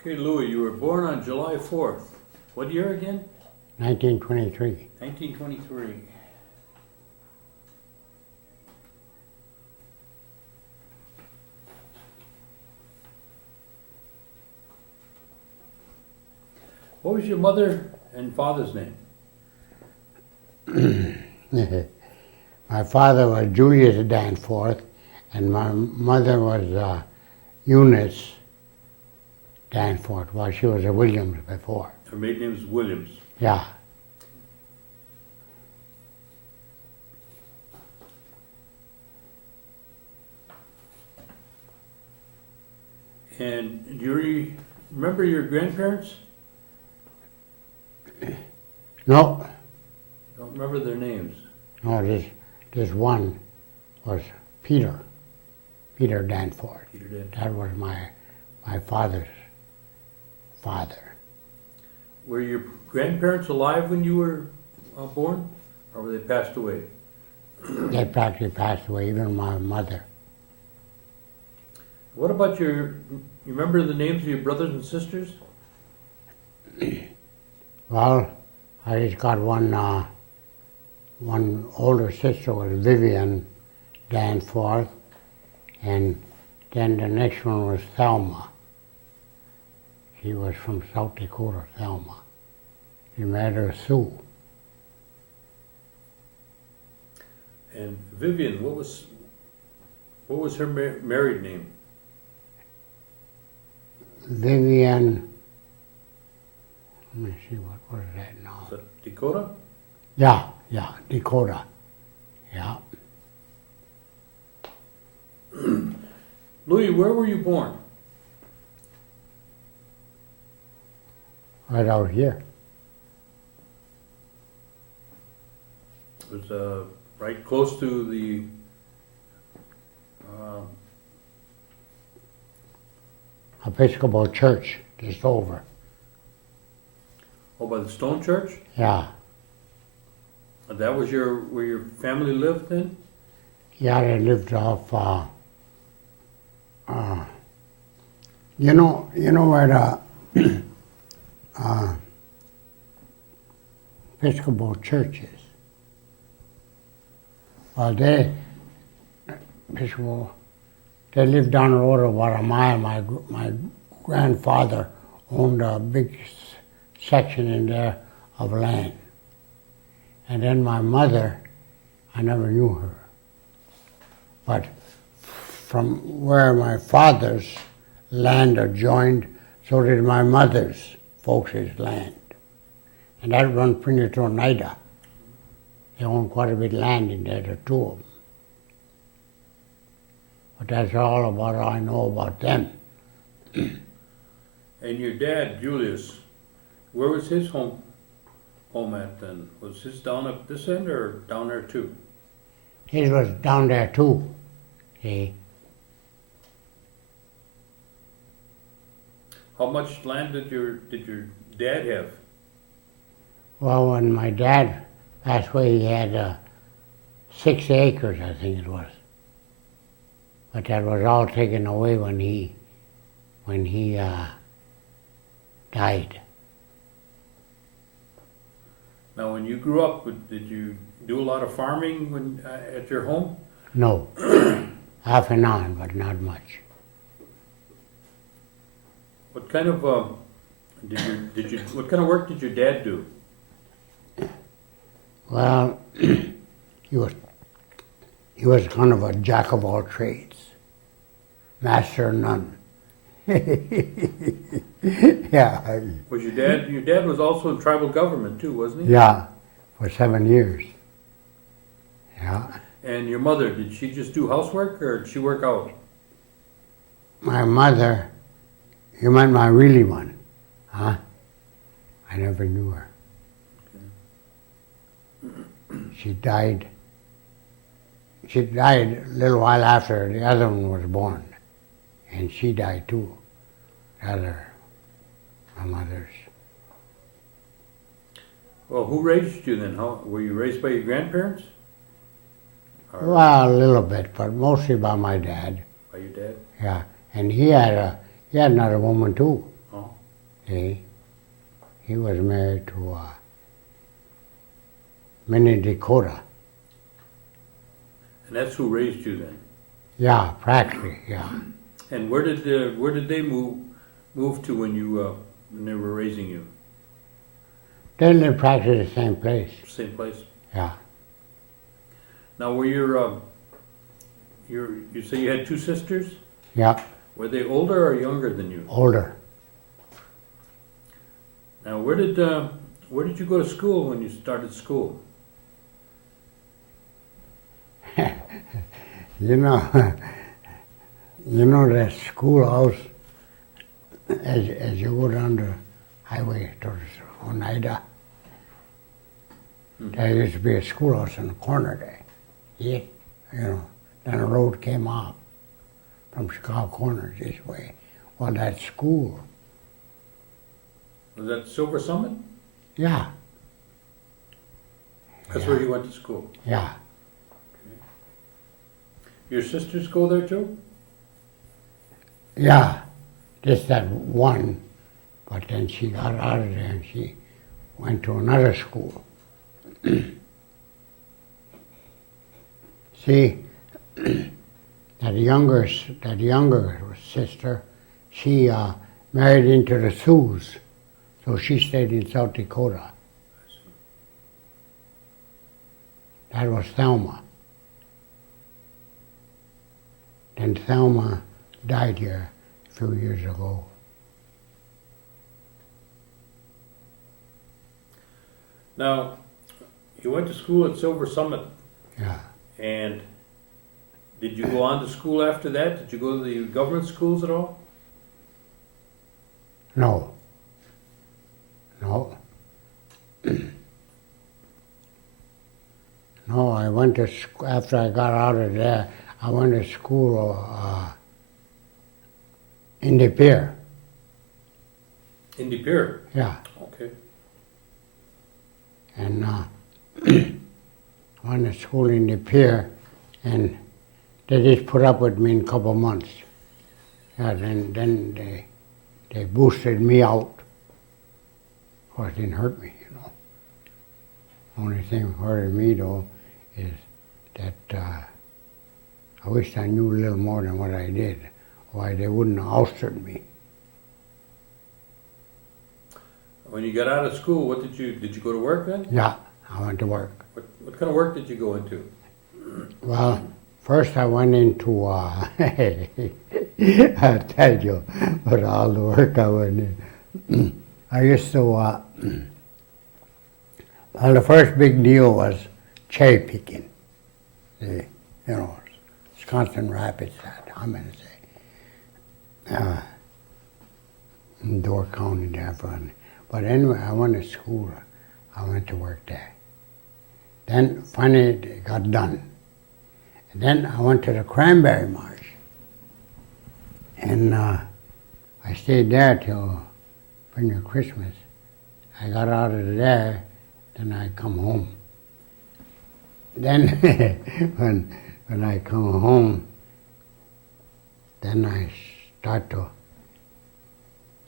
Okay, Louis, you were born on July 4th. What year again? 1923. 1923. What was your mother and father's name? My father was Julius Danforth, and my mother was Eunice Danforth. Well, she was a Williams before. Her maiden name is Williams. Yeah. And do you remember your grandparents? No, Don't remember their names. no, this one was Peter Danforth. Peter did. That was my father's father. Were your grandparents alive when you were born? Or were they passed away? They practically passed away, even my mother. What about you remember the names of your brothers and sisters? Well, I just got one older sister was Vivian Danforth, and then the next one was Thelma. She was from South Dakota, Thelma. She married her Sue. And Vivian, what was her married name? Vivian, let me see, what was that now? Is that Dakota? Yeah, Dakota. Yeah. Louis, where were you born? Right out here. It was right close to the Episcopal Church, just over. oh, by the Stone Church? Yeah. That was where your family lived then? Yeah, they lived off, you know where the Episcopal Church is? Well, they lived down the road about a mile. My grandfather owned a big section in there of land. And then my mother, I never knew her. But from where my father's land adjoined, so did my mother's folks' land. And that run pretty to Oneida. They owned quite a bit of land in there, the two of them. But that's all about all I know about them. And your dad, Julius, where was his home at then? Was his down at this end or down there too? His was down there too. See? How much land did your dad have? Well, when my dad passed away, he had 6 acres, I think it was. But that was all taken away when he died. Now, when you grew up, did you do a lot of farming at your home? No, off and on, but not much. What kind of what kind of work did your dad do? Well, he was kind of a jack of all trades, master of none. Yeah. Was your dad was also in tribal government too, wasn't he? Yeah, for 7 years. Yeah. And your mother, did she just do housework or did she work out? My mother, you meant my really one, huh? I never knew her. She died a little while after the other one was born. And she died too. My mother's. Well, who raised you then? Were you raised by your grandparents? Or Well, a little bit, but mostly by my dad. by your dad? Yeah, and he had another woman too. Oh. See, he was married to Minnie Dakota. And that's who raised you then? Yeah, practically, yeah. And where did they move to when they were raising you? They lived practically the same place. Same place? Yeah. Now were you say you had two sisters? Yeah, Were they older or younger than you? older. Now where did you go to school when you started school? You know, you know that schoolhouse as you go down the highway towards Oneida. There used to be a schoolhouse in the corner there. Yeah, you know, then the road came off from Chicago Corners this way. Well, that school, Was that Silver Summit? yeah, That's Yeah. where you went to school. yeah. Your sisters go there too? Yeah, just that one, but then she got out of there and she went to another school. See, that younger sister, she married into the Sioux, so she stayed in South Dakota. That was Thelma. Then Thelma died here a few years ago. Now, you went to school at Silver Summit, Yeah. and did you go on to school after that? Did you go to the government schools at all? No. No. No, I went to after I got out of there, I went to school in De Pere. In De Pere? Yeah. Okay. And I went to school in De Pere, and they just put up with me in a couple months. Yeah, then they boosted me out. Of course, it didn't hurt me, you know. Only thing that hurted me, though, is that I wished I knew a little more than what I did. Why they wouldn't have ousted me. When you got out of school, what did you go to work then? Yeah, I went to work. What kind of work did you go into? Well, first I went into, I'll tell you about all the work I went in. I used to, well, the first big deal was cherry picking. You know, Wisconsin Rapids, that I'm going to say. In Door County there. But anyway, I went to school. I went to work there. Then finally it got done. And then I went to the Cranberry Marsh. And I stayed there till spring or Christmas. I got out of there, then I come home. Then when I come home, then I start to,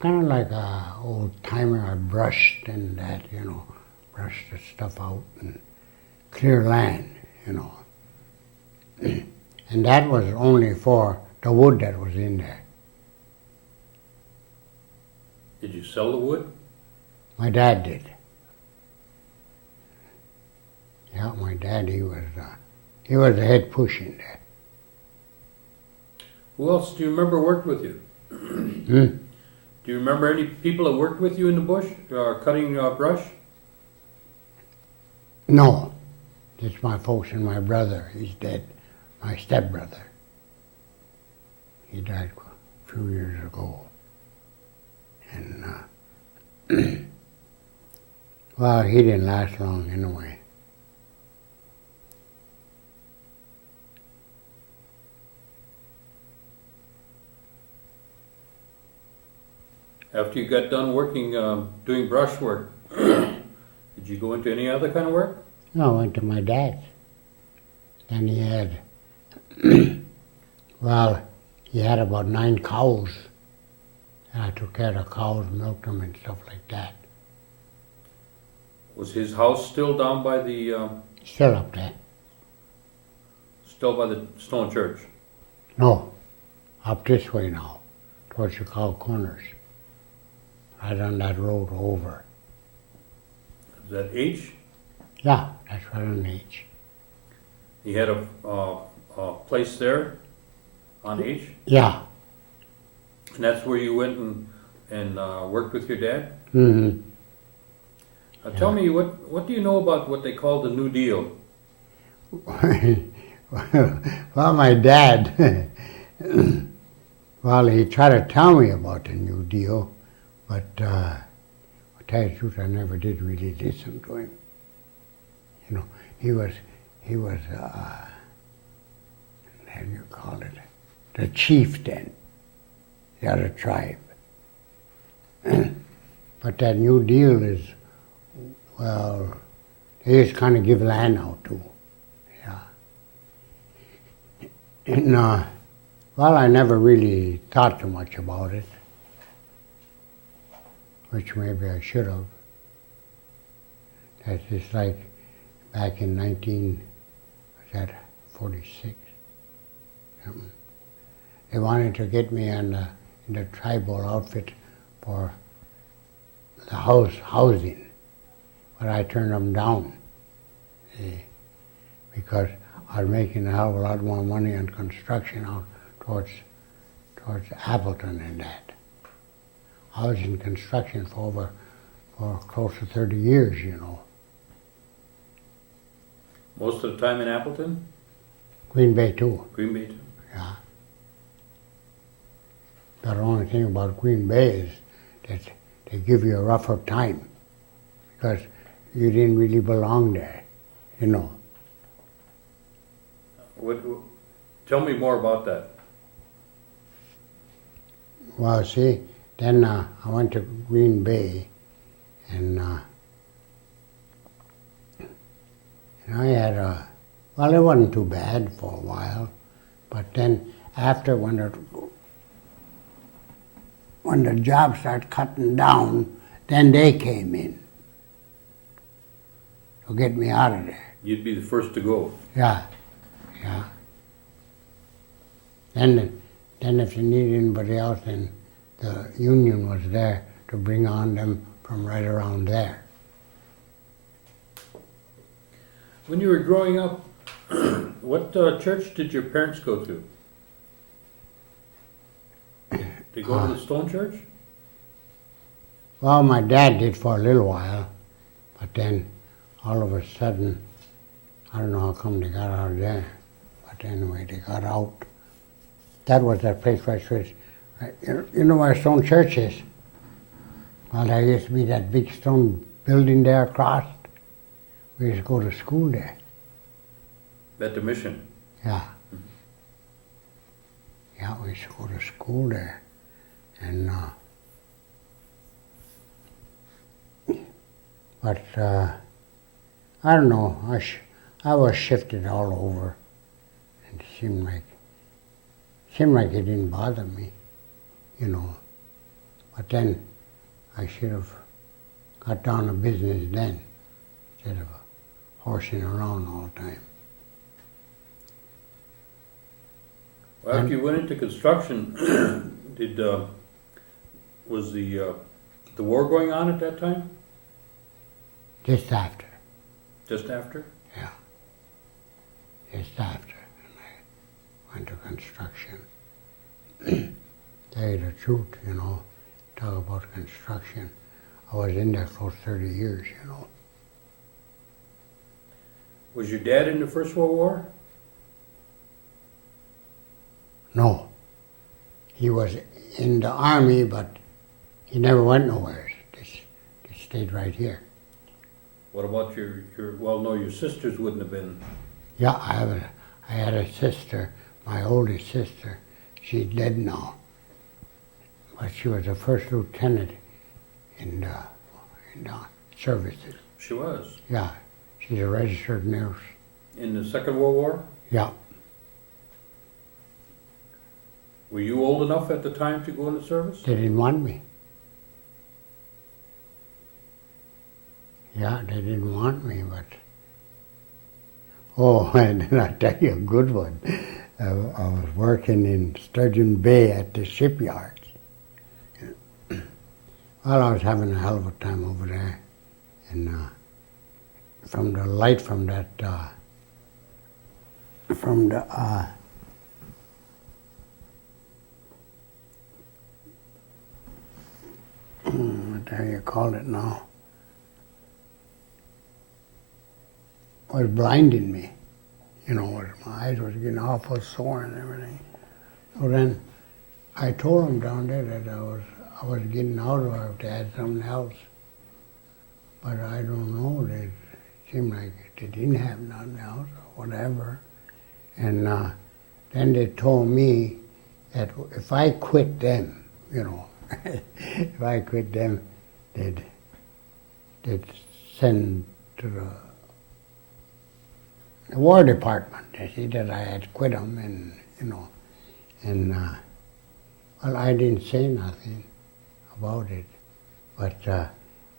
kind of like a old timer, I brushed and that, you know, brushed the stuff out and clear land, you know. And that was only for the wood that was in there. Did you sell the wood? My dad did. Yeah, my dad, he was the head push in there. Who else do you remember worked with you? Hmm? Do you remember any people that worked with you in the bush, cutting brush? No, just my folks and my brother. He's dead. My stepbrother. He died a few years ago. And, well, he didn't last long anyway. After you got done working, doing brush work, did you go into any other kind of work? No, I went to my dad's. Then he had, well, he had about 9 cows. And I took care of the cows, milked them and stuff like that. Was his house still down by the, Still up there. still by the stone church? No, up this way now, towards the Cow Corners. Right on that road over. Is that H? Yeah, that's right on H. He had a place there on H? Yeah. And that's where you went and worked with your dad? Mm-hmm. Tell me, what do you know about what they call the New Deal? Well, my dad, well, he tried to tell me about the New Deal, but to tell you the truth, I never did really listen to him. You know, he was, how do you call it, the chieftain, the other tribe. But that New Deal is, well, they just kind of give land out too. Yeah. And, well, I never really thought too much about it, which maybe I should have. That's just like back in 1946. They wanted to get me in the tribal outfit for the housing, but I turned them down, because I was making a hell of a lot more money on construction out towards Appleton and that. I was in construction for close to 30 years, you know. Most of the time in Appleton? Green Bay too, Green Bay too? yeah. The only thing about Green Bay is that they give you a rougher time because you didn't really belong there, you know. Tell me more about that. Well, see, then I went to Green Bay, and I had well, it wasn't too bad for a while, but then after when the job started cutting down, then they came in to get me out of there. You'd be the first to go. Yeah, yeah. Then if you need anybody else, then the union was there to bring on them from right around there. When you were growing up, what church did your parents go to? Did they go to the Stone Church? Well, my dad did for a little while, but then all of a sudden, I don't know how come they got out of there, but anyway, they got out. That was that place where you know where Stone Church is? Well, there used to be that big stone building there across. We used to go to school there. At the mission? Yeah. Yeah, we used to go to school there. And, but, I don't know, I was shifted all over. And it seemed like it didn't bother me, you know. But then I should have got down to business then, instead of horsing around all the time. Well, after you went into construction, was the war going on at that time? Just after, Just after? yeah. Just after, and I went to construction. Tell you the truth, you know, talk about construction. I was in there close 30 years, you know. Was your dad in the First World War? No. He was in the army, but he never went nowhere. He stayed right here. What about your well, no, your sisters wouldn't have been. Yeah, I had a sister, my oldest sister. She's dead now. But she was a first lieutenant in the services. She was. Yeah, she's a registered nurse. In the Second World War? Yeah. Were you old enough at the time to go in the service? They didn't want me. Yeah, they didn't want me, but... Oh, and then I'll tell you a good one. I was working in Sturgeon Bay at the shipyards. Well, I was having a hell of a time over there. And from the light from that... what do you call it now? Was blinding me. You know, my eyes was getting awful sore and everything. So then I told them down there that I was getting out of it to add something else. But I don't know, it seemed like they didn't have nothing else or whatever. And then they told me that if I quit them, you know, if I quit them, they'd send to the War Department. They said that I had quit them, and you know, and well, I didn't say nothing about it, but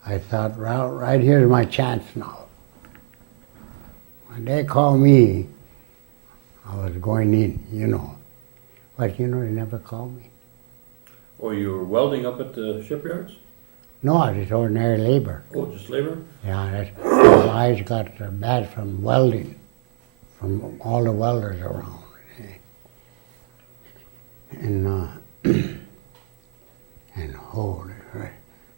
I thought, well, right here's my chance now. When they called me, I was going in, you know, but you know, they never called me. Or you were welding up at the shipyards? No, I was ordinary labor. Oh, just labor? Yeah, my eyes got bad from welding, from all the welders around. And and holy,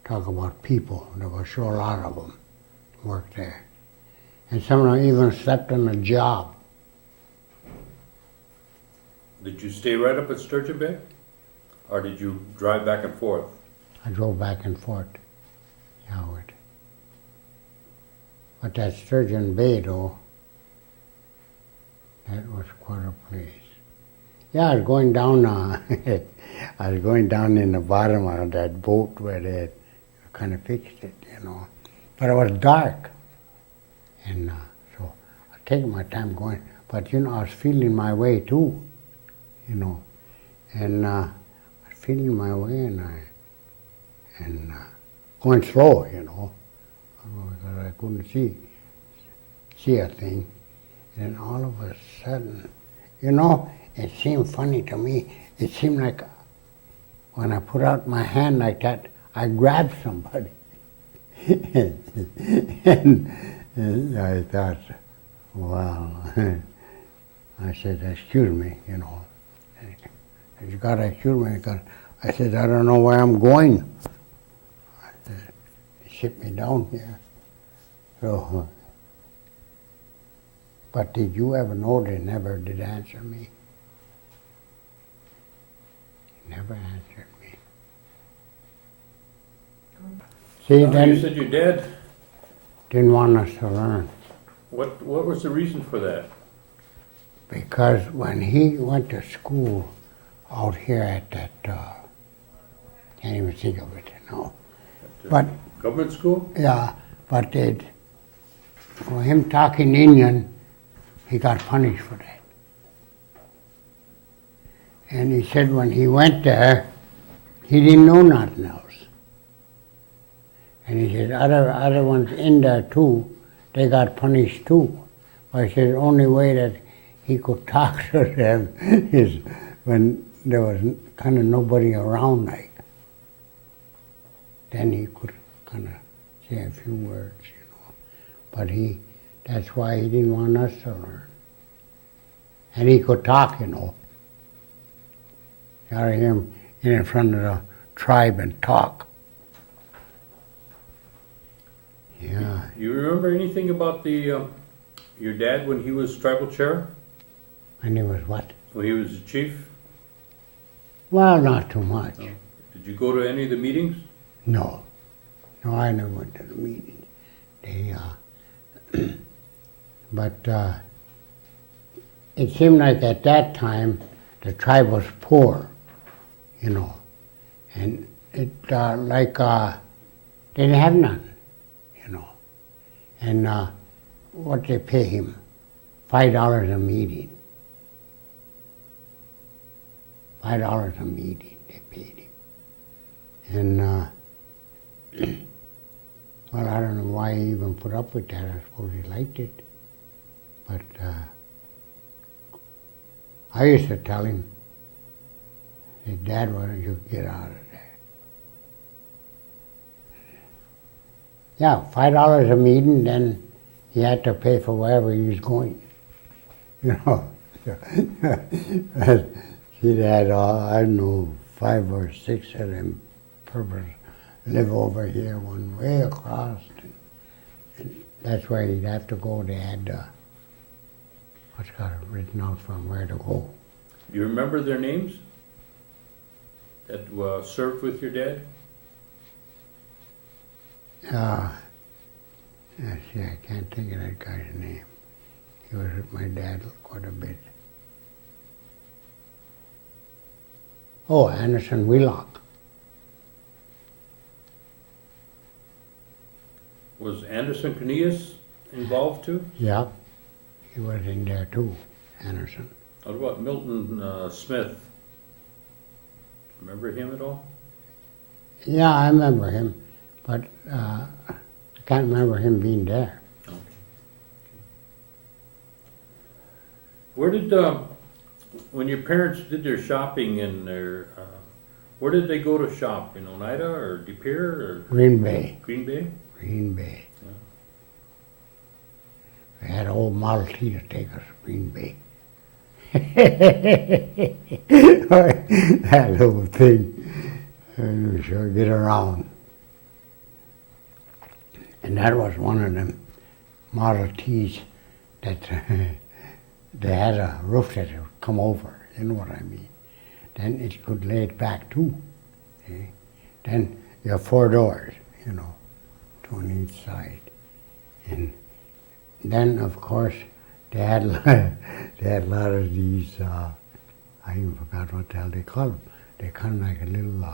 talk about people, there was sure a lot of them worked there. And some of them even slept on the job. Did you stay right up at Sturgeon Bay? Or did you drive back and forth? I drove back and forth, Howard. But that Sturgeon Bay, though, that was quite a place. Yeah, I was going down. I was going down in the bottom of that boat where they kind of fixed it, you know. But it was dark, and so I was taking my time going. But you know, I was feeling my way too, you know, and I was feeling my way, and going slow, you know, because I couldn't see a thing. And all of a sudden, you know, it seemed funny to me. It seemed like when I put out my hand like that, I grabbed somebody. and I thought, well, I said, excuse me, you know. You got to excuse me because I said, I don't know where I'm going. I said, ship me down here. So, but did you ever know they never did answer me? Never answered me. See, You then said your dad. didn't want us to learn. What was the reason for that? Because when he went to school out here at that, can't even think of it, you know. But, Government school? yeah, but for him talking Indian, he got punished for that. And he said when he went there, he didn't know nothing else. And he said other ones in there too, they got punished too. But he said the only way that he could talk to them is when there was kind of nobody around, like. Then he could kind of say a few words, you know. But that's why he didn't want us to learn. And he could talk, you know. You ought to hear him get in front of the tribe and talk. Yeah. You remember anything about your dad when he was tribal chair? And he was what? When he was the chief? Well, not too much. No. Did you go to any of the meetings? No. No, I never went to the meetings. But it seemed like at that time the tribe was poor, you know. And it they didn't have none, you know. And what they pay him? $5 a meeting. $5 a meeting they paid him. And, well, I don't know why he even put up with that. I suppose he liked it. But I used to tell him, hey, Dad, why don't you get out of there? Yeah, $5 a meeting, then he had to pay for wherever he was going. You know, he'd had, I don't know, 5 or 6 of them purpose live over here, one way across. And that's where he'd have to go. They had, what's got it written out from where to go. Do you remember their names that served with your dad? Yeah, see, I can't think of that guy's name. He was with my dad quite a bit. Oh, Anderson Wheelock. Was Anderson Cornelius involved too? Yeah, he was in there too, Anderson. What about Milton Smith? Remember him at all? Yeah, I remember him, but I can't remember him being there. Okay. Where did, when your parents did their shopping and their, where did they go to shop? In Oneida or De Pere or Green Bay. Green Bay? Green Bay. Yeah. We had an old Model T to take us to Green Bay. That little thing, you sure get around. And that was one of them Model Ts that they had a roof that would come over, you know what I mean. Then it could lay it back too. See? Then you have 4 doors, you know, 2 on each side. And then, of course, they had a lot of these, I even forgot what the hell they call them. They're kind of like a little,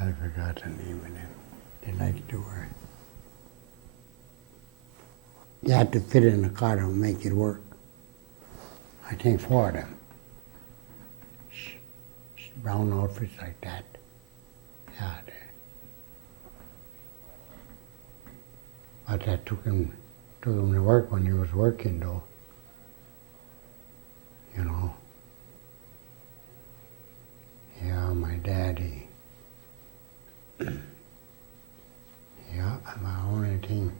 I forgot the name of them. They like to wear. You had to fit in the car to make it work. I think 4 of them. Brown outfits like that. Yeah, but that took him to work when he was working, though. You know. Yeah, my daddy. Yeah, my only thing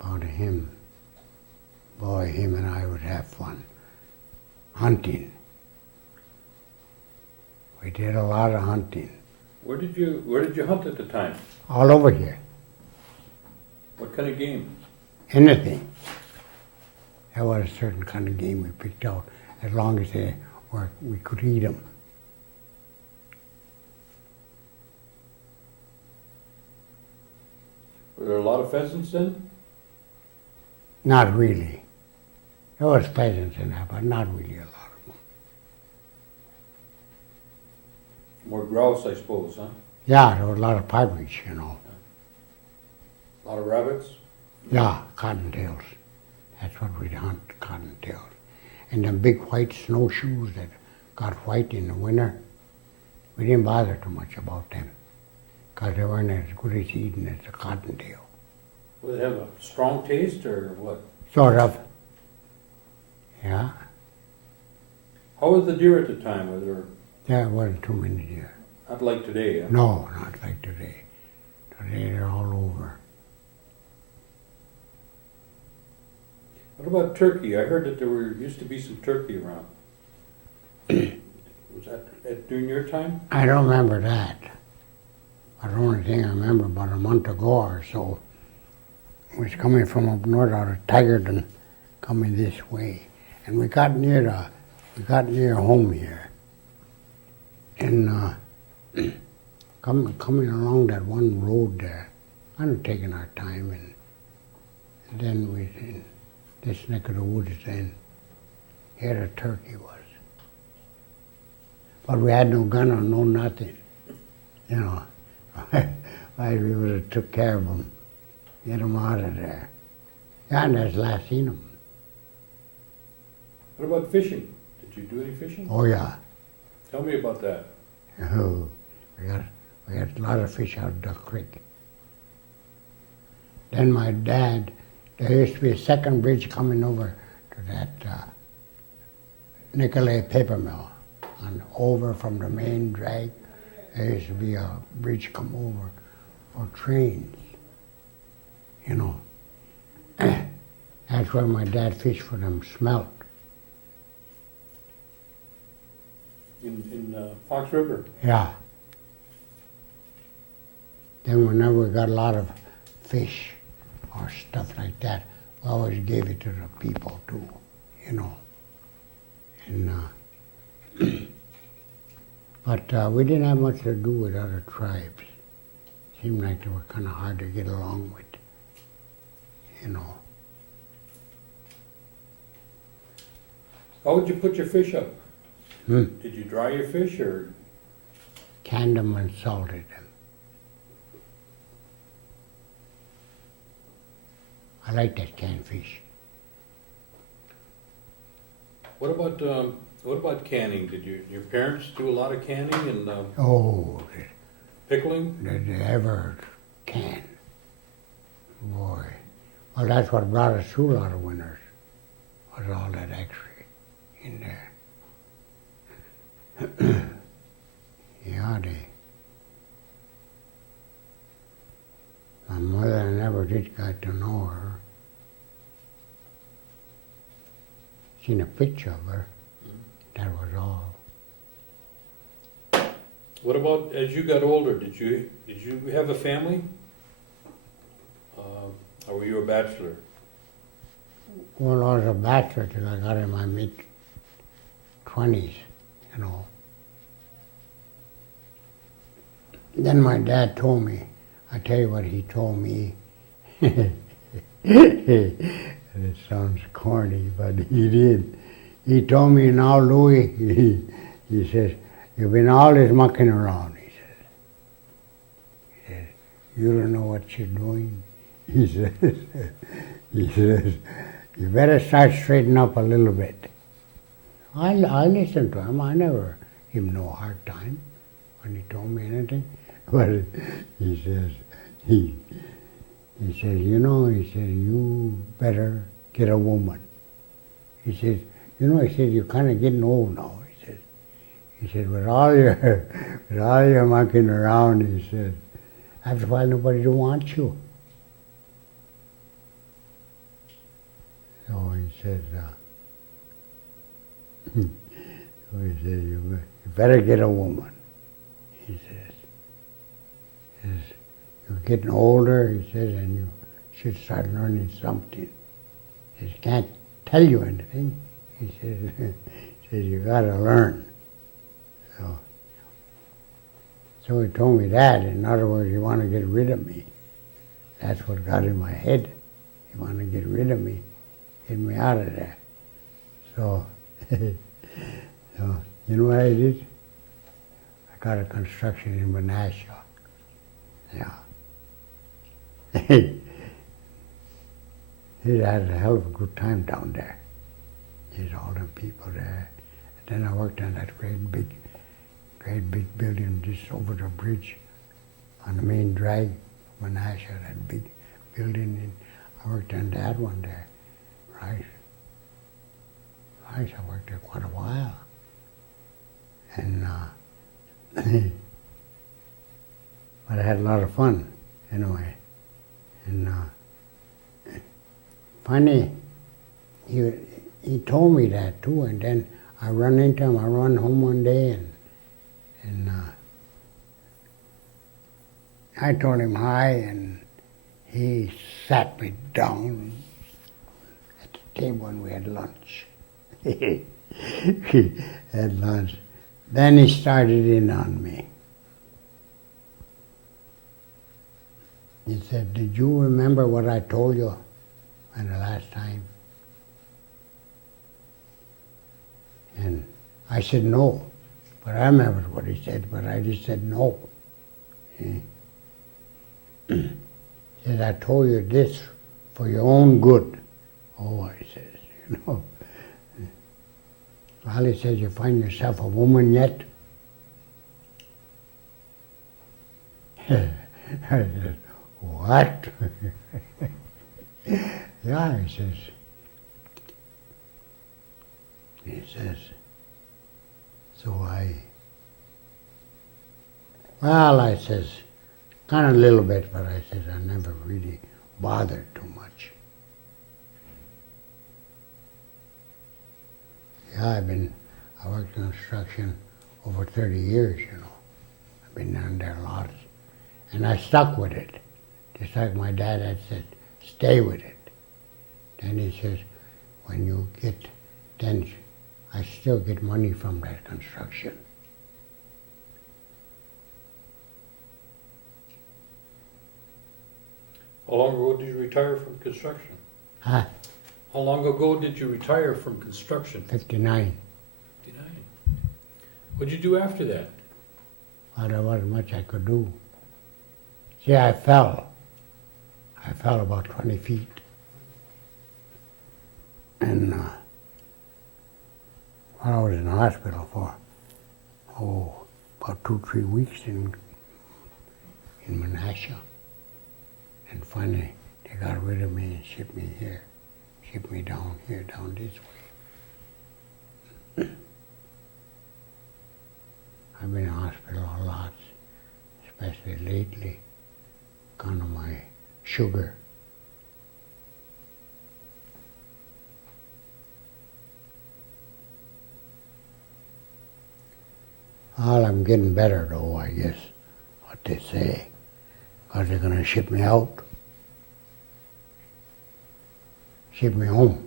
about him, boy, him and I would have fun. Hunting. We did a lot of hunting. Where did you hunt at the time? All over here. What kind of game? Anything. There was a certain kind of game we picked out, as long as they were, we could eat them. Were there a lot of pheasants then? Not really. There was pheasants in there, but not really a lot of them. More grouse, I suppose, huh? Yeah, there was a lot of partridge, you know. A lot of rabbits? Yeah, cottontails. That's what we'd hunt, cottontails. And them big white snowshoes that got white in the winter, we didn't bother too much about them, because they weren't as good as eating as the cottontail. Would it have a strong taste or what? Sort of. Yeah. How was the deer at the time? Were there, There wasn't too many deer. not like today, huh? No, not like today. Today they're all over. What about turkey? I heard that there used to be some turkey around. Was that during your time? I don't remember that. But the only thing I remember about a month ago or so was coming from up north out of Tigerton, coming this way. And we got near home here. And coming along that one road there, kind of taking our time, and then we in this neck of the woods then, here the turkey was. But we had no gun or no nothing, you know. Why, we would have took care of them, get them out of there. Yeah, and that's last seen them. What about fishing? Did you do any fishing? Oh yeah. Tell me about that. Oh, we got a lot of fish out of Duck Creek. Then my dad, there used to be a second bridge coming over to that Nicolay paper mill, and over from the main drag, there used to be a bridge come over for trains, you know. That's where my dad fished for them smelt. In Fox River? Yeah. Then whenever we got a lot of fish or stuff like that, we always gave it to the people too, you know. And but we didn't have much to do with other tribes. Seemed like they were kind of hard to get along with, you know. How would you put your fish up? Hmm. Did you dry your fish or? Canned them and salted them. I like that canned fish. What about canning? Did your parents do a lot of canning and Oh, pickling? did they ever can? Boy. Well, that's what brought us through a lot of winters, was all that extra in there. Yeah, my mother, I never did got to know her. Seen a picture of her. That was all. What about as you got older? Did you have a family? Or were you a bachelor? Well, I was a bachelor till I got in my mid-20s, you know. Then my dad told me, I tell you what he told me. It sounds corny, but he did. He told me, now Louis, he says, you've been always mucking around, he says, you don't know what you're doing. He says, you better start straightening up a little bit. I listened to him. I never gave him no hard time when he told me anything. But he says, he says, you know, he said, you better get a woman. He says, you know, he said, you're kind of getting old now. He said, with all your mucking around, he said, after a while nobody will want you. So he said, you better get a woman. He says, you're getting older, he says, and you should start learning something. He says, can't tell you anything. He says, you gotta learn. So he told me that. In other words, he wanted to get rid of me. That's what got in my head. He wanted to get rid of me, get me out of there. So, you know what I did? I got a construction in Menasha. Yeah. He had a hell of a good time down there. There's all them people there. And then I worked on that great big building just over the bridge on the main drag, Menasha, that big building. And I worked on that one there. Right. I worked there quite a while. And but I had a lot of fun anyway. And finally, he told me that too, and then I run into him. I run home one day, and I told him hi, and he sat me down at the table and we had lunch. We had lunch. Then he started in on me. He said, did you remember what I told you when the last time? And I said no, but I remembered what he said, but I just said no. He said, I told you this for your own good. Oh, I says, you know. Well, he says, you find yourself a woman yet? I said, what? Yeah, he says, so well, I says, kind of a little bit, but I says, I never really bothered too much. Yeah, I worked in construction over 30 years, you know. I've been down there lots. And I stuck with it. Just like my dad had said, stay with it. Then he says, when you get, then I still get money from that construction. How long ago did you retire from construction? Huh? How long ago did you retire from construction? 59. 59. What'd you do after that? Well, there wasn't much I could do. See, I fell. I fell about 20 feet. And I was in the hospital for, about 2-3 weeks in Menasha. And finally, they got rid of me and shipped me here. Shipped me down here, down this way. I've been in hospital a lot, especially lately, kind of my sugar. Well, I'm getting better though, I guess, what they say, because they're going to ship me out. Ship me home.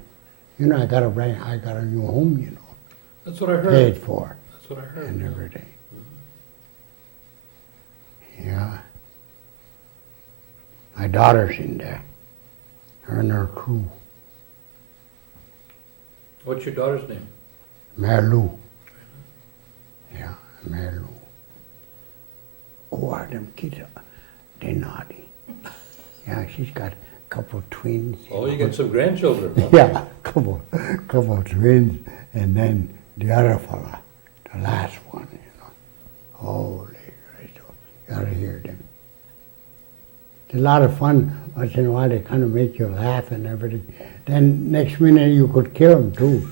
You know, I got a new home, you know. That's what I heard. Paid for. That's what I heard. And everything. Yeah. My daughter's in there. Her and her crew. What's your daughter's name? Merlou. Yeah, Merlou. Oh, them kids, they're naughty. Yeah, she's got a couple of twins. Oh, you got some grandchildren, huh? Yeah, couple of twins, and then the other fella, the last one, you know. Holy Christ, you gotta hear them. It's a lot of fun. Once in a while, they kind of make you laugh and everything. Then next minute, you could kill them too.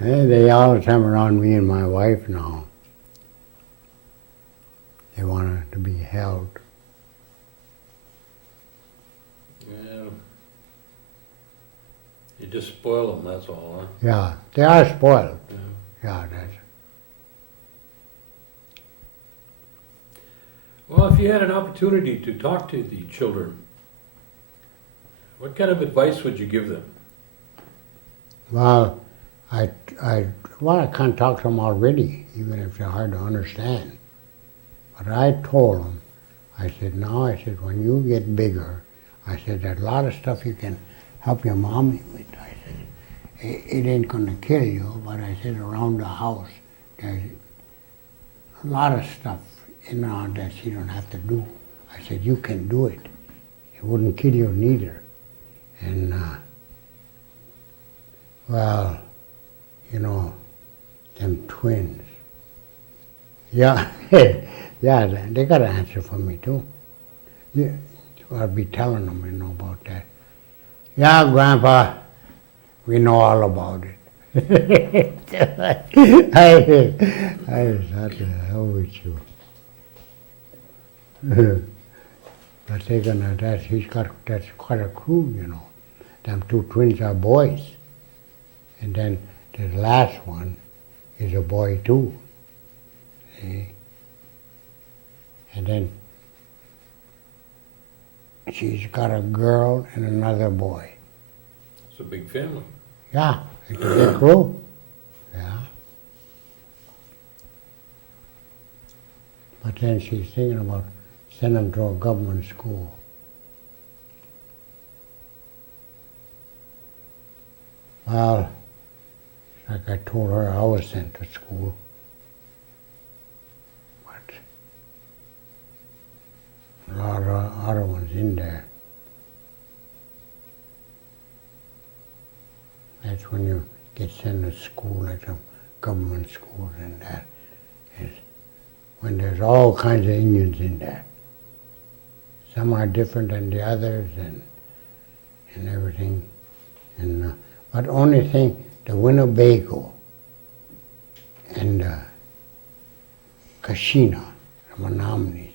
They all come around me and my wife now. They want to be held. Yeah. You just spoil them, that's all, huh? Yeah, they are spoiled. Yeah. Yeah, that's. Well, if you had an opportunity to talk to the children, what kind of advice would you give them? Well, I can't talk to them already, even if they're hard to understand. But I told them, I said, when you get bigger, I said, there's a lot of stuff you can help your mommy with. I said, it ain't going to kill you, but I said, around the house, there's a lot of stuff, that she don't have to do. I said, you can do it. It wouldn't kill you neither. And, well, you know, them twins. Yeah, yeah, they got an answer for me too. Yeah, I'll be telling them, about that. Yeah, Grandpa, we know all about it. I thought, hell with you. But they're gonna, that's quite a crew, Them two twins are boys. And then the last one is a boy too. See? And then she's got a girl and another boy. It's a big family. Yeah, it's a big crew. Yeah. But then she's thinking about sending them to a government school. Well, like I told her, I was sent to school. But a lot of other ones in there. That's when you get sent to school, like the government schools and that. Is when there's all kinds of Indians in there. Some are different than the others and everything. And but only thing, the Winnebago and Kashina, the Menominee,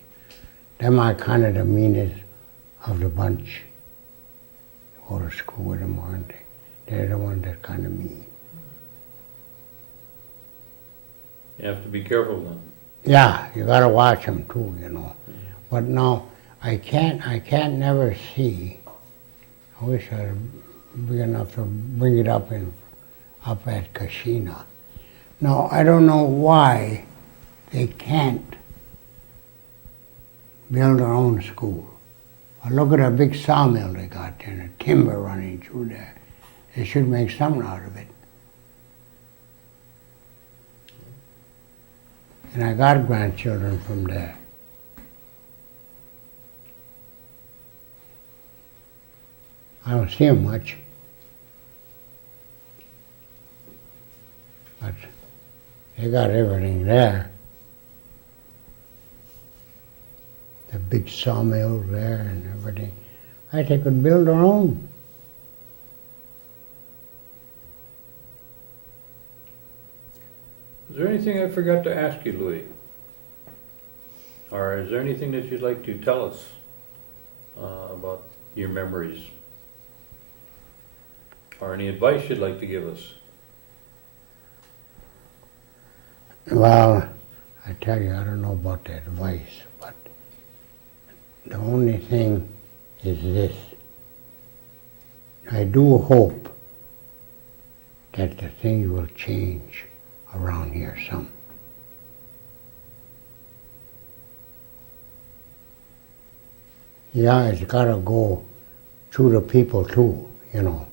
them are kind of the meanest of the bunch. Go to school with them, aren't they? They're the ones that kind of mean. You have to be careful then. Yeah, you gotta watch them too, you know. But now, I can't never see. I wish I'd be enough to bring it up at Kashina. Now, I don't know why they can't build their own school. But look at a big sawmill they got there, and the timber running through there. They should make something out of it. And I got grandchildren from there. I don't see them much. But they got everything there. The big sawmills there and everything. I think they could build their own. Is there anything I forgot to ask you, Louis? Or is there anything that you'd like to tell us about your memories? Or any advice you'd like to give us? Well, I tell you, I don't know about the advice, but the only thing is this. I do hope that the things will change around here some. Yeah, it's gotta go through the people too, you know.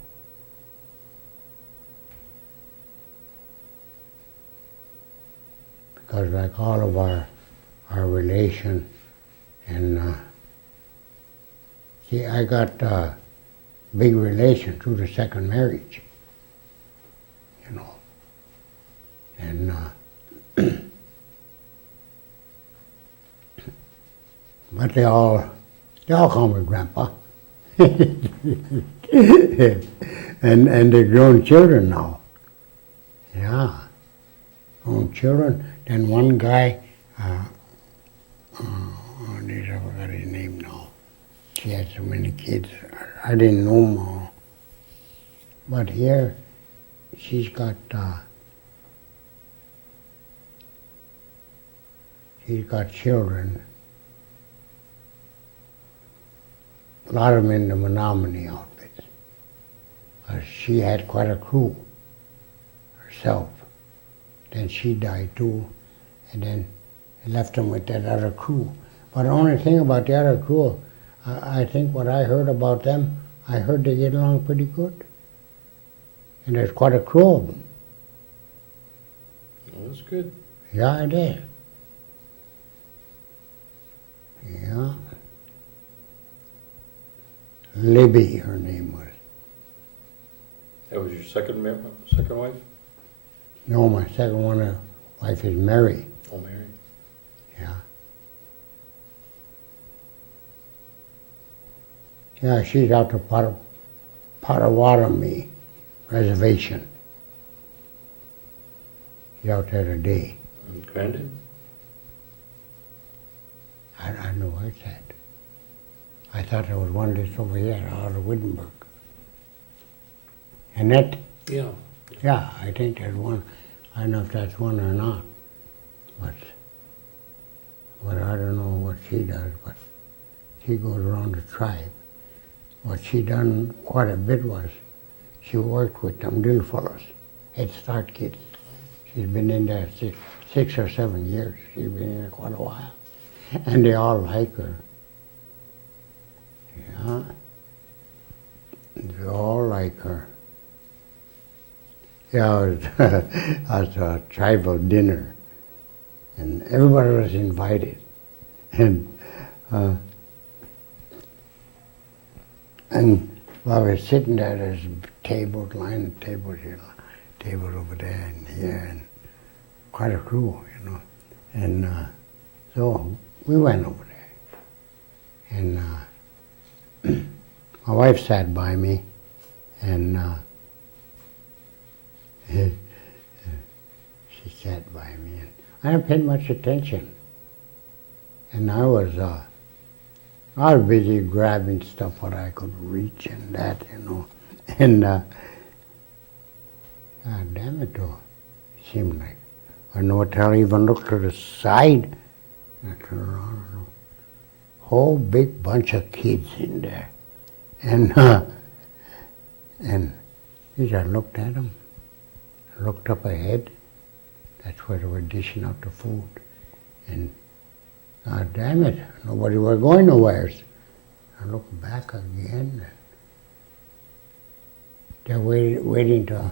Because like all of our relation and see, I got big relation through the second marriage, you know. And but they all call me Grandpa. and they're grown children now. Yeah, grown children. Then one guy, I forgot his name now. She had so many kids. I didn't know them all. But here, she's got children. A lot of them in the Menominee outfits. She had quite a crew herself. Then she died too, and then left them with that other crew. But the only thing about the other crew, I think what I heard about them, I heard they get along pretty good. And there's quite a crew of them. Well, that's good. Yeah, I did. Yeah. Libby, her name was. That was your second wife? No, my second wife is Mary. Oh, Mary. Yeah. Yeah, she's out to Potawatomi Reservation. She's out there today. In Crandon? I know where it's at. I thought there was one that's over here, out of Wittenberg. Annette? Yeah. Yeah, I think there's one. I don't know if that's one or not. But I don't know what she does, but she goes around the tribe. What she done quite a bit was, she worked with them little fellows, Head Start kids. She's been in there 6 or 7 years. She's been in there quite a while. And they all like her. Yeah. They all like her. Yeah, it was a tribal dinner. And everybody was invited. And Well, we're sitting there, there's tables, line of tables here, table over there and here, and quite a crew, you know. And so we went over there. And my wife sat by me, and she sat by me. And I didn't pay much attention. And I was busy grabbing stuff what I could reach and that, you know. And God damn it, though, it seemed like I no tell even looked to the side. I turned around, and a whole big bunch of kids in there. And we just looked at them, looked up ahead. That's where they were dishing out the food. And God damn it, nobody was going nowhere. I looked back again. They're waiting to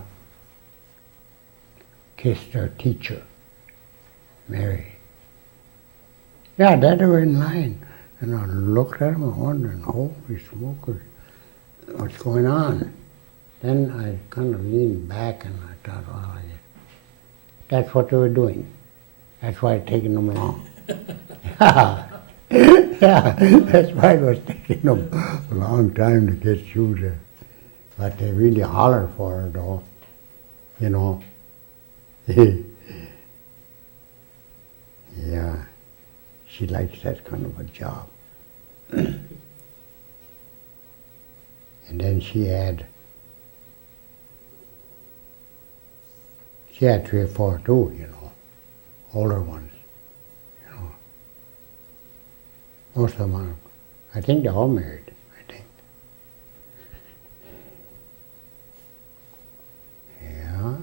kiss their teacher, Mary. Yeah, they were in line. And I looked at them and wondered, holy smokers, what's going on? Then I kind of leaned back and I thought, well, that's what they were doing. That's why it's taking them long. Yeah, that's why it was taking them a long time to get through there. But they really holler for her though, you know. Yeah, she likes that kind of a job. And then she had 3 or 4 too, you know, older ones, you know. Most of them are, I think they're all married, I think. Yeah.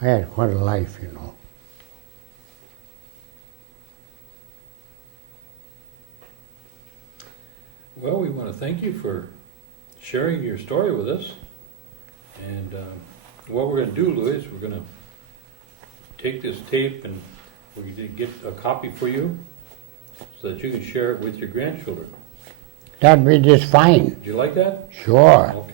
I had quite a life, you know. Well, we want to thank you for sharing your story with us. And what we're going to do, Louis, is we're going to take this tape and we're going to get a copy for you so that you can share it with your grandchildren. That'd be just fine. Do you like that? Sure. Okay.